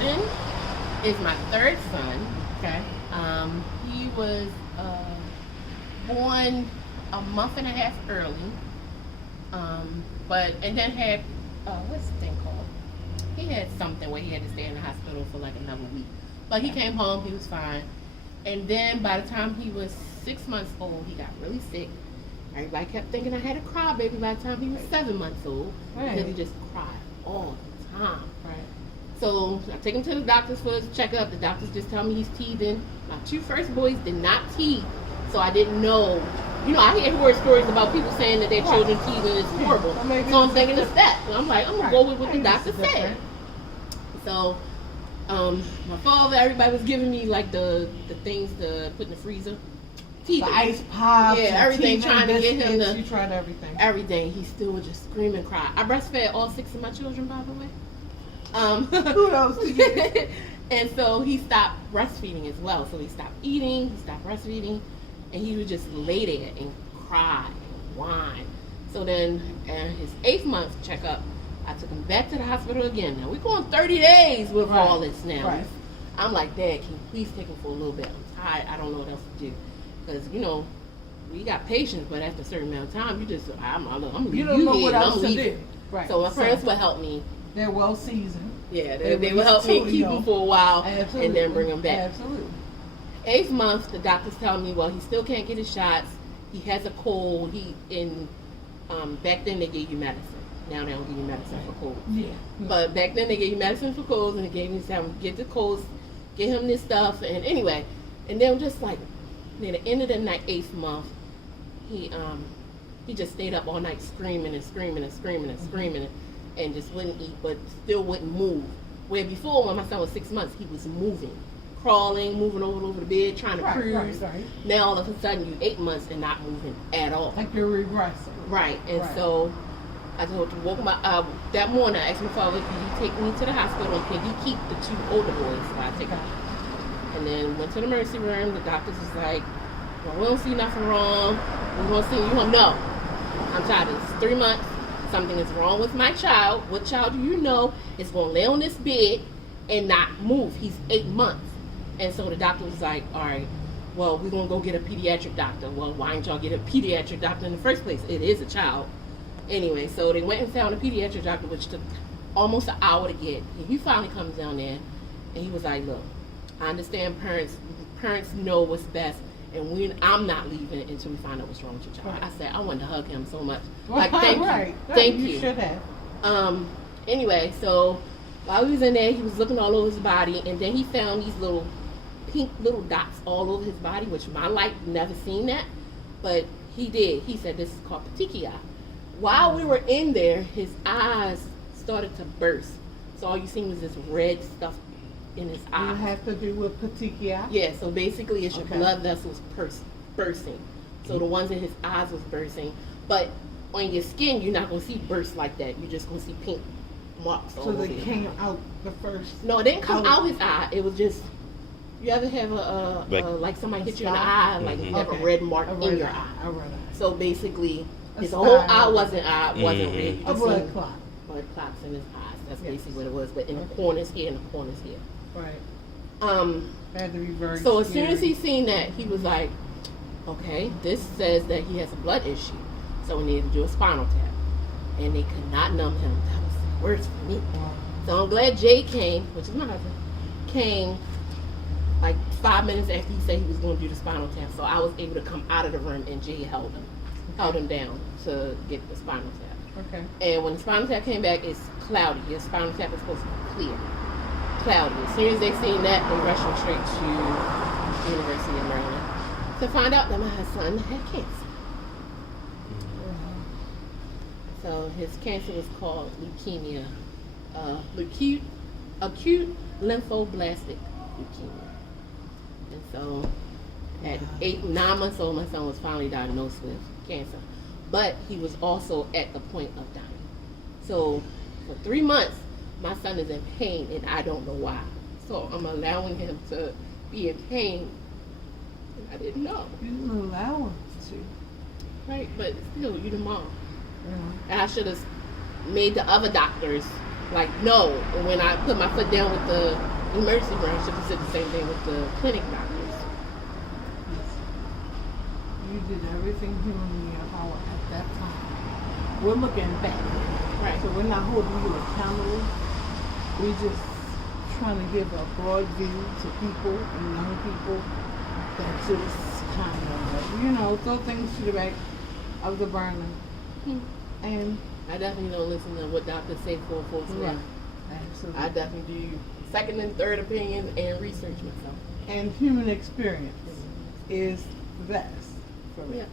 Jordan is my third son. Okay. He was born a month and a half early. And then had what's the thing called? He had something where he had to stay in the hospital for like another week. But he came home, he was fine. And then by the time he was 6 months old, he got really sick. Everybody kept thinking I had a crybaby by the time he was 7 months old. Right. Because he just cried all the time. Right. So I take him to the doctors for his checkup. The doctors just tell me he's teething. My two first boys did not teeth. So I didn't know. You know, I hear horror stories about people saying that their children teething is horrible. So I'm thinking it's that. So I'm like, I'm going to go with what the doctor said. So my father, everybody was giving me like the things to put in the freezer. The ice pops. Yeah, everything, trying to get him to. You tried everything. Everything. He still would just scream and cry. I breastfed all 6 of my children, by the way. Kudos to you. And so he stopped breastfeeding as well. So he stopped eating, he stopped breastfeeding, and he would just lay there and cry and whine. So then at his 8th month checkup, I took him back to the hospital again. Now we're going 30 days with all this now. Right. I'm like, Dad, can you please take him for a little bit? I'm tired. I don't know what else to do. Because, you know, we got patience, but after a certain amount of time, you just, I'm leaving you don't know here what and else I'm to leaving. do. Right. So my friends would help me. They're well seasoned. Yeah, they would help me keep him for a while. Absolutely. And then bring him back. Absolutely. 8th month, the doctors tell me, well, he still can't get his shots. He has a cold. Back then they gave you medicine. Now they don't give you medicine for colds. Yeah. But back then they gave you medicine for colds, and they gave me some, get the colds, get him this stuff, and anyway, and then just like near the end of the night, 8th month, he just stayed up all night screaming and screaming and screaming and screaming, and just wouldn't eat, but still wouldn't move. Where before, when my son was 6 months, he was moving, crawling, moving over the bed, trying to cruise. Right. Now all of a sudden, you 8 months and not moving at all. Like you're regressing. Right, and so I told him to woke my that morning. I asked my father, "Can you take me to the hospital and can you keep the 2 older boys?" So I take them, and then went to the emergency room. The doctors was like, "Well, we don't see nothing wrong. We won't see you home." No, I'm tired. It's 3 months. Something is wrong with my child. What child do you know is going to lay on this bed and not move? He's 8 months, and so the doctor was like, "All right, well, we're going to go get a pediatric doctor." Well, why didn't y'all get a pediatric doctor in the first place? It is a child. Anyway, so they went and found a pediatric doctor, which took almost an hour to get. And he finally comes down there, and he was like, "Look, I understand parents know what's best, and I'm not leaving until we find out what's wrong with your child." Right. I said, I wanted to hug him so much. Well, Like, thank you. Thank you. You should have. Anyway, so while he was in there, he was looking all over his body, and then he found these little pink little dots all over his body, which my life never seen that, but he did. He said, "This is called petechia." While we were in there, his eyes started to burst. So all you seen was this red stuff in his eyes. You have to do with petechia. Yeah, so basically it's your Okay. blood vessels bursting. So the ones in his eyes was bursting. But on your skin, you're not going to see bursts like that. You're just going to see pink marks all So over they your came eye. out the first. No, it didn't come out his eye. It was just, you ever have like somebody hit you in the eye, like you have a red mark in your eye. A red eye. So basically, A his whole spot. eye wasn't red. You A just blood seen clot. blood clots in his eyes. That's Yes. basically what it was. But in the corners here and the corners here. Right. Had to be very So as soon as scary. he seen that, he was like, "Okay, this says that he has a blood issue, so we need to do a spinal tap." And they could not numb him. That was the worst for me. Wow. So I'm glad Jay came, which is my husband, came like 5 minutes after he said he was going to do the spinal tap. So I was able to come out of the room, and Jay held him down to get the spinal tap. Okay. And when the spinal tap came back, it's cloudy. Your spinal tap is supposed to be clear. Cloudy. As soon as they seen that, they rushed him straight to University of Maryland to find out that my son had cancer. So his cancer was called leukemia, acute lymphoblastic leukemia. And so at 9 months old, my son was finally diagnosed with cancer. But he was also at the point of dying. So for 3 months, my son is in pain, and I don't know why. So I'm allowing him to be in pain. And I didn't know. You didn't allow him to. Right, but still, you the mom. Yeah. And I should have made the other doctors like no. And when I put my foot down with the emergency room, she said the same thing with the clinic doctors. You did everything humanly in your power at that time. We're looking back. Right. So we're not holding you accountable. We just trying to give a broad view to people and young people that just kind of, throw things to the back of the burner. And I definitely don't listen to what doctors say for folks now. Absolutely. I definitely do second and third opinions and research myself. And human experience is the best for me. Yeah.